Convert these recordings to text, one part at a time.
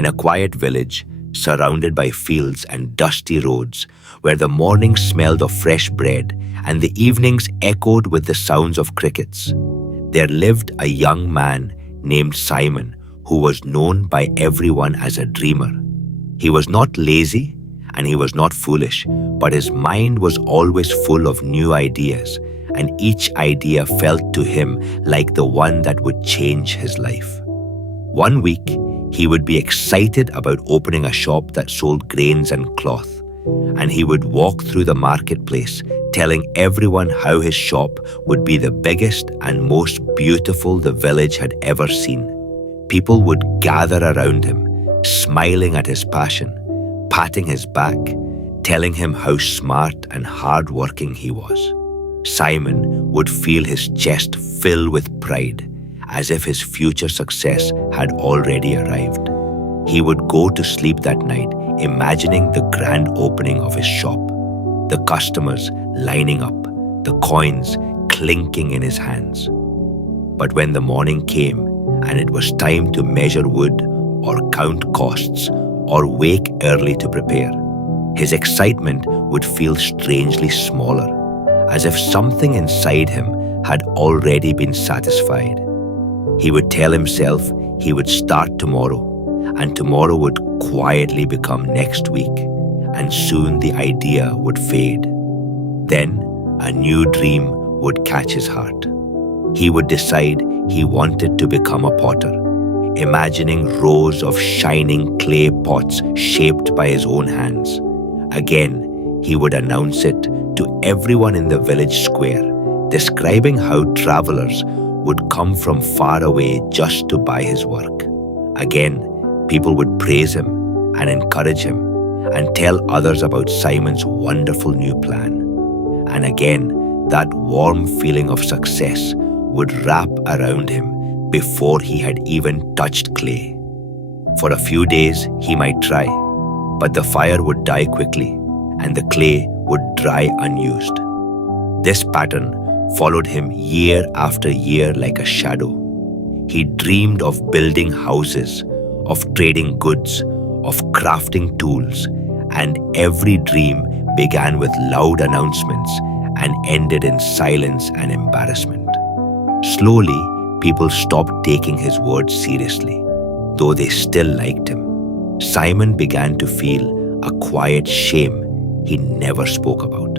in a quiet village surrounded by fields and dusty roads, where the mornings smelled of fresh bread and the evenings echoed with the sounds of crickets, there lived a young man named Simon who was known by everyone as a dreamer. He was not lazy and he was not foolish, but his mind was always full of new ideas, and each idea felt to him like the one that would change his life. One week, he would be excited about opening a shop that sold grains and cloth, and he would walk through the marketplace telling everyone how his shop would be the biggest and most beautiful the village had ever seen. People would gather around him, smiling at his passion, patting his back, telling him how smart and hard-working he was. Simon would feel his chest fill with pride, as if his future success had already arrived. He would go to sleep that night imagining the grand opening of his shop, the customers lining up, the coins clinking in his hands. But when the morning came and it was time to measure wood or count costs or wake early to prepare, his excitement would feel strangely smaller, as if something inside him had already been satisfied. He would tell himself he would start tomorrow, and tomorrow would quietly become next week, and soon the idea would fade. Then a new dream would catch his heart. He would decide he wanted to become a potter, imagining rows of shining clay pots shaped by his own hands. Again, he would announce it to everyone in the village square, describing how travelers would come from far away just to buy his work. Again, people would praise him and encourage him and tell others about Simon's wonderful new plan. And again, that warm feeling of success would wrap around him before he had even touched clay. For a few days, he might try, but the fire would die quickly and the clay would dry unused. This pattern followed him year after year like a shadow. He dreamed of building houses, of trading goods, of crafting tools, and every dream began with loud announcements and ended in silence and embarrassment. Slowly, people stopped taking his words seriously, though they still liked him. Simon began to feel a quiet shame he never spoke about.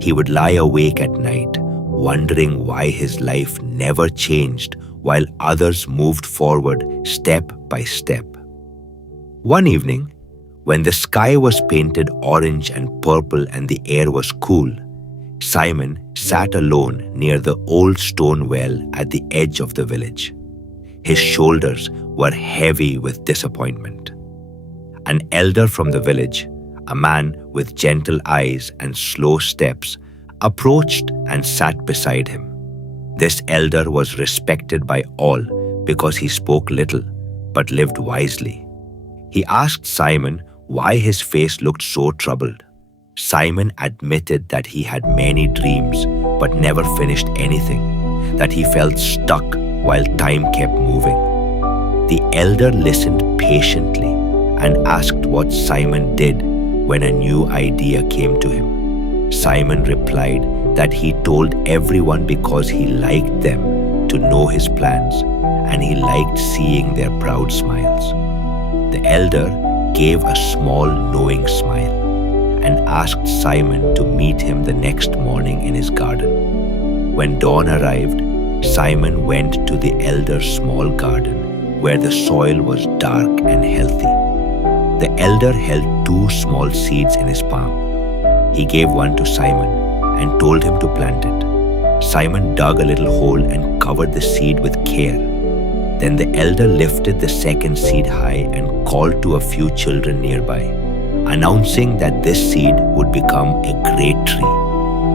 He would lie awake at night, wondering why his life never changed while others moved forward step by step. One evening, when the sky was painted orange and purple and the air was cool, Simon sat alone near the old stone well at the edge of the village. His shoulders were heavy with disappointment. An elder from the village, a man with gentle eyes and slow steps, approached and sat beside him. This elder was respected by all because he spoke little but lived wisely. He asked Simon why his face looked so troubled. Simon admitted that he had many dreams but never finished anything, that he felt stuck while time kept moving. The elder listened patiently and asked what Simon did when a new idea came to him. Simon replied that he told everyone because he liked them to know his plans and he liked seeing their proud smiles. The elder gave a small knowing smile and asked Simon to meet him the next morning in his garden. When dawn arrived, Simon went to the elder's small garden where the soil was dark and healthy. The elder held 2 small seeds in his palm. He gave one to Simon and told him to plant it. Simon dug a little hole and covered the seed with care. Then the elder lifted the second seed high and called to a few children nearby, announcing that this seed would become a great tree.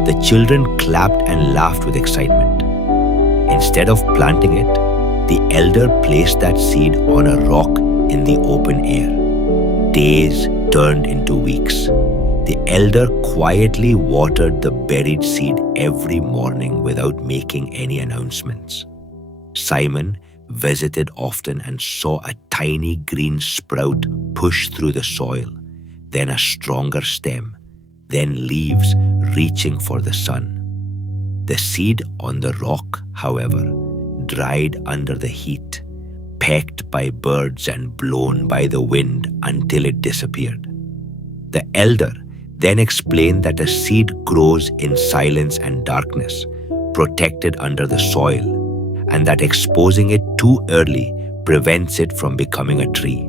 The children clapped and laughed with excitement. Instead of planting it, the elder placed that seed on a rock in the open air. Days turned into weeks. The elder quietly watered the buried seed every morning without making any announcements. Simon visited often and saw a tiny green sprout push through the soil, then a stronger stem, then leaves reaching for the sun. The seed on the rock, however, dried under the heat, pecked by birds and blown by the wind until it disappeared. The elder then explained that a seed grows in silence and darkness, protected under the soil, and that exposing it too early prevents it from becoming a tree.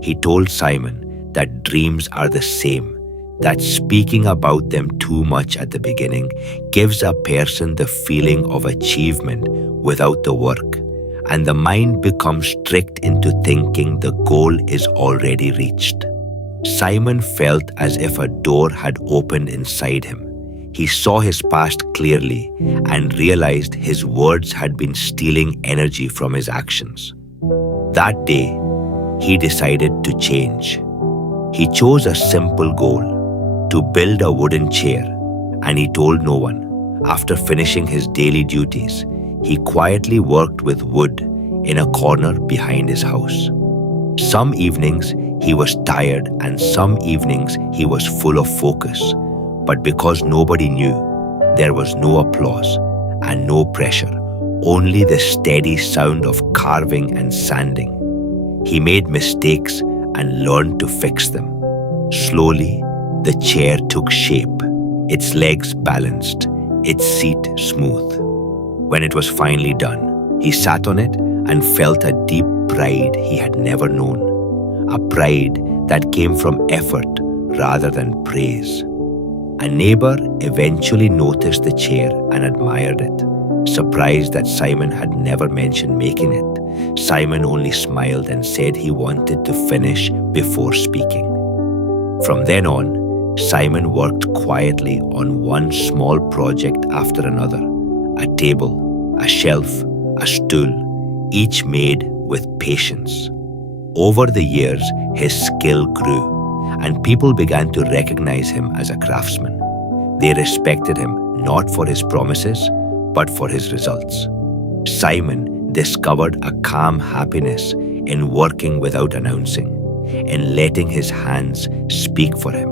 He told Simon that dreams are the same, that speaking about them too much at the beginning gives a person the feeling of achievement without the work, and the mind becomes tricked into thinking the goal is already reached. Simon felt as if a door had opened inside him. He saw his past clearly and realized his words had been stealing energy from his actions. That day, he decided to change. He chose a simple goal, to build a wooden chair, and he told no one. After finishing his daily duties, he quietly worked with wood in a corner behind his house. Some evenings he was tired and some evenings he was full of focus, but because nobody knew, there was no applause and no pressure, only the steady sound of carving and sanding. He made mistakes and learned to fix them. Slowly, the chair took shape, its legs balanced, its seat smooth. When it was finally done, he sat on it and felt a deep pride he had never known, a pride that came from effort rather than praise. A neighbor eventually noticed the chair and admired it. Surprised that Simon had never mentioned making it, Simon only smiled and said he wanted to finish before speaking. From then on, Simon worked quietly on one small project after another: a table, a shelf, a stool, each made with patience. Over the years, his skill grew, and people began to recognize him as a craftsman. They respected him not for his promises, but for his results. Simon discovered a calm happiness in working without announcing, in letting his hands speak for him.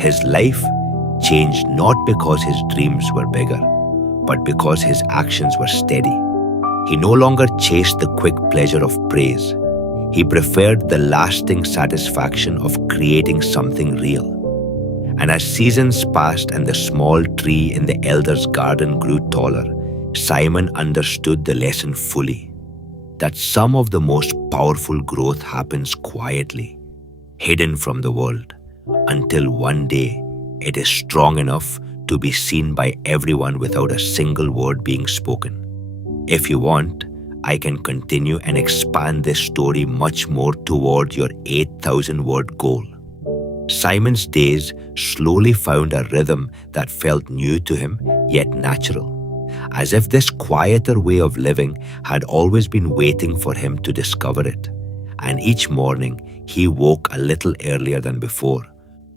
His life changed not because his dreams were bigger, but because his actions were steady. He no longer chased the quick pleasure of praise. He preferred the lasting satisfaction of creating something real. And as seasons passed and the small tree in the elder's garden grew taller, Simon understood the lesson fully, that some of the most powerful growth happens quietly, hidden from the world, until one day it is strong enough to be seen by everyone without a single word being spoken. If you want, I can continue and expand this story much more toward your 8,000 word goal. Simon's days slowly found a rhythm that felt new to him, yet natural, as if this quieter way of living had always been waiting for him to discover it. And each morning, he woke a little earlier than before,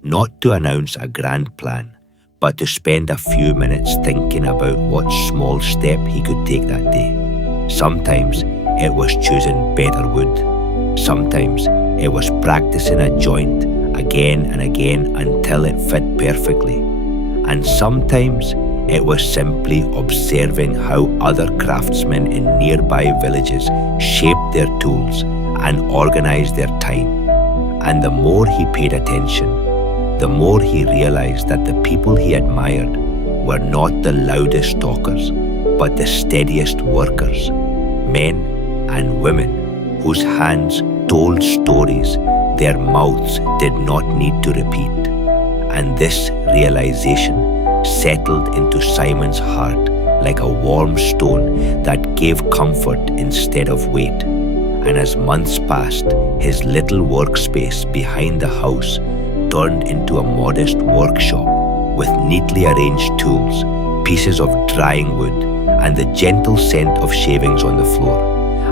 not to announce a grand plan, but to spend a few minutes thinking about what small step he could take that day. Sometimes it was choosing better wood. Sometimes it was practicing a joint again and again until it fit perfectly. And sometimes it was simply observing how other craftsmen in nearby villages shaped their tools and organized their time. And the more he paid attention, the more he realized that the people he admired were not the loudest talkers, but the steadiest workers, men and women whose hands told stories their mouths did not need to repeat. And this realization settled into Simon's heart like a warm stone that gave comfort instead of weight. And as months passed, his little workspace behind the house turned into a modest workshop with neatly arranged tools, pieces of drying wood, and the gentle scent of shavings on the floor.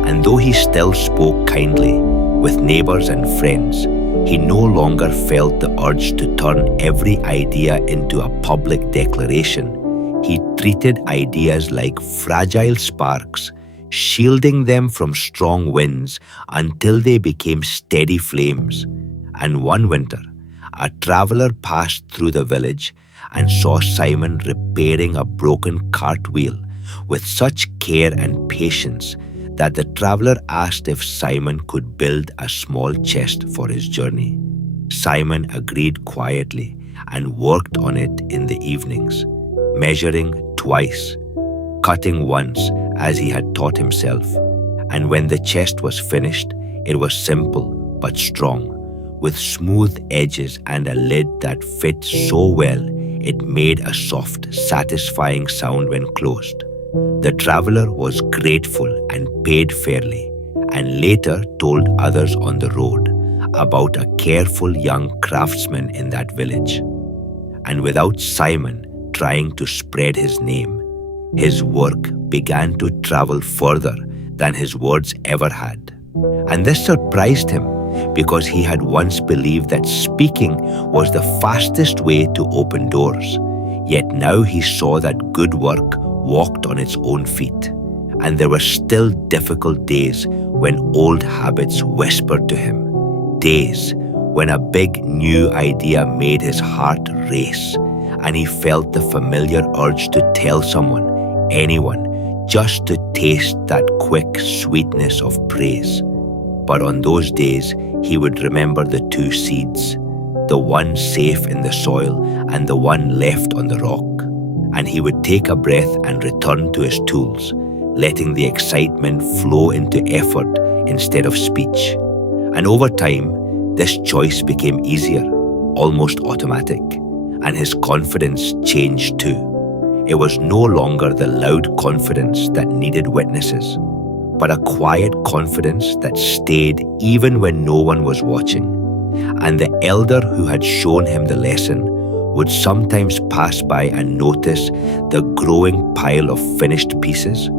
And though he still spoke kindly with neighbors and friends, he no longer felt the urge to turn every idea into a public declaration. He treated ideas like fragile sparks, shielding them from strong winds until they became steady flames. And one winter, a traveler passed through the village and saw Simon repairing a broken cartwheel with such care and patience that the traveler asked if Simon could build a small chest for his journey. Simon agreed quietly and worked on it in the evenings, measuring twice, cutting once as he had taught himself. And when the chest was finished, it was simple but strong, with smooth edges and a lid that fit so well it made a soft, satisfying sound when closed. The traveler was grateful and paid fairly, and later told others on the road about a careful young craftsman in that village. And without Simon trying to spread his name, his work began to travel further than his words ever had. And this surprised him because he had once believed that speaking was the fastest way to open doors. Yet now he saw that good work walked on its own feet. And there were still difficult days when old habits whispered to him. Days when a big new idea made his heart race, and he felt the familiar urge to tell someone, anyone, just to taste that quick sweetness of praise. But on those days, he would remember the two seeds, the one safe in the soil and the one left on the rock. And he would take a breath and return to his tools, letting the excitement flow into effort instead of speech. And over time, this choice became easier, almost automatic, and his confidence changed too. It was no longer the loud confidence that needed witnesses, but a quiet confidence that stayed even when no one was watching. And the elder who had shown him the lesson would sometimes pass by and notice the growing pile of finished pieces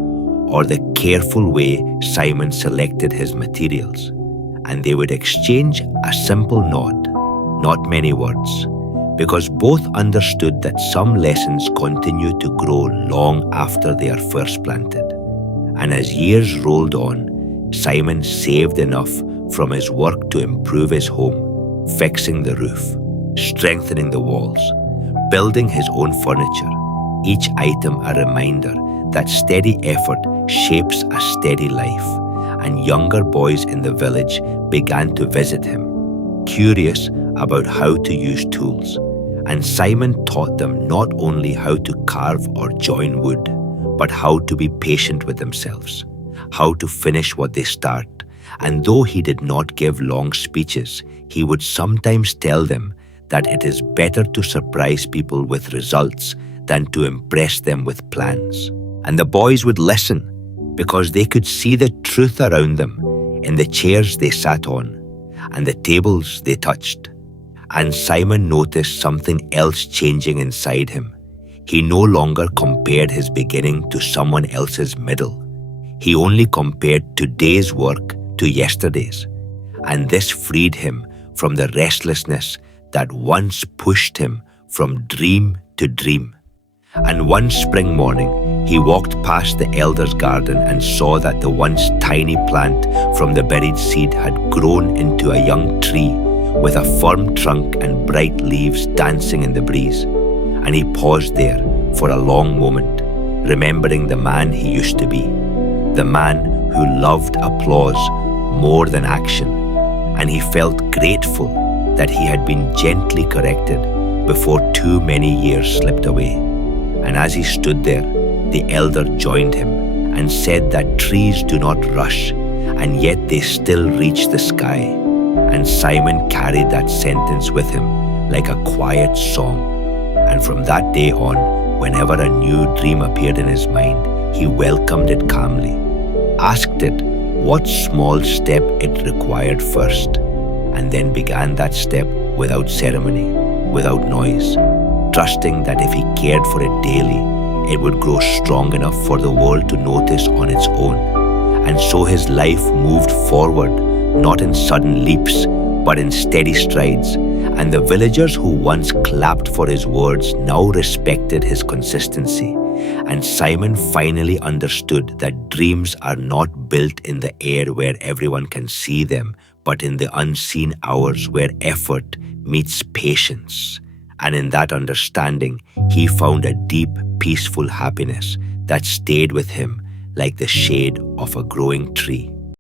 or the careful way Simon selected his materials. And they would exchange a simple nod, not many words, because both understood that some lessons continue to grow long after they are first planted. And as years rolled on, Simon saved enough from his work to improve his home, fixing the roof, strengthening the walls, building his own furniture, each item a reminder that steady effort shapes a steady life. And younger boys in the village began to visit him, curious about how to use tools. And Simon taught them not only how to carve or join wood, but how to be patient with themselves, how to finish what they start. And though he did not give long speeches, he would sometimes tell them that it is better to surprise people with results than to impress them with plans. And the boys would listen because they could see the truth around them in the chairs they sat on and the tables they touched. And Simon noticed something else changing inside him. He no longer compared his beginning to someone else's middle. He only compared today's work to yesterday's. And this freed him from the restlessness that once pushed him from dream to dream. And one spring morning, he walked past the elder's garden and saw that the once tiny plant from the buried seed had grown into a young tree with a firm trunk and bright leaves dancing in the breeze. And he paused there for a long moment, remembering the man he used to be, the man who loved applause more than action. And he felt grateful that he had been gently corrected before too many years slipped away. And as he stood there, the elder joined him and said that trees do not rush, and yet they still reach the sky. And Simon carried that sentence with him like a quiet song. And from that day on, whenever a new dream appeared in his mind, he welcomed it calmly, asked it what small step it required first, and then began that step without ceremony, without noise, trusting that if he cared for it daily, it would grow strong enough for the world to notice on its own. And so his life moved forward, not in sudden leaps, but in steady strides. And the villagers who once clapped for his words now respected his consistency, And Simon finally understood that dreams are not built in the air where everyone can see them, but in the unseen hours where effort meets patience. And in that understanding, he found a deep, peaceful happiness that stayed with him like the shade of a growing tree.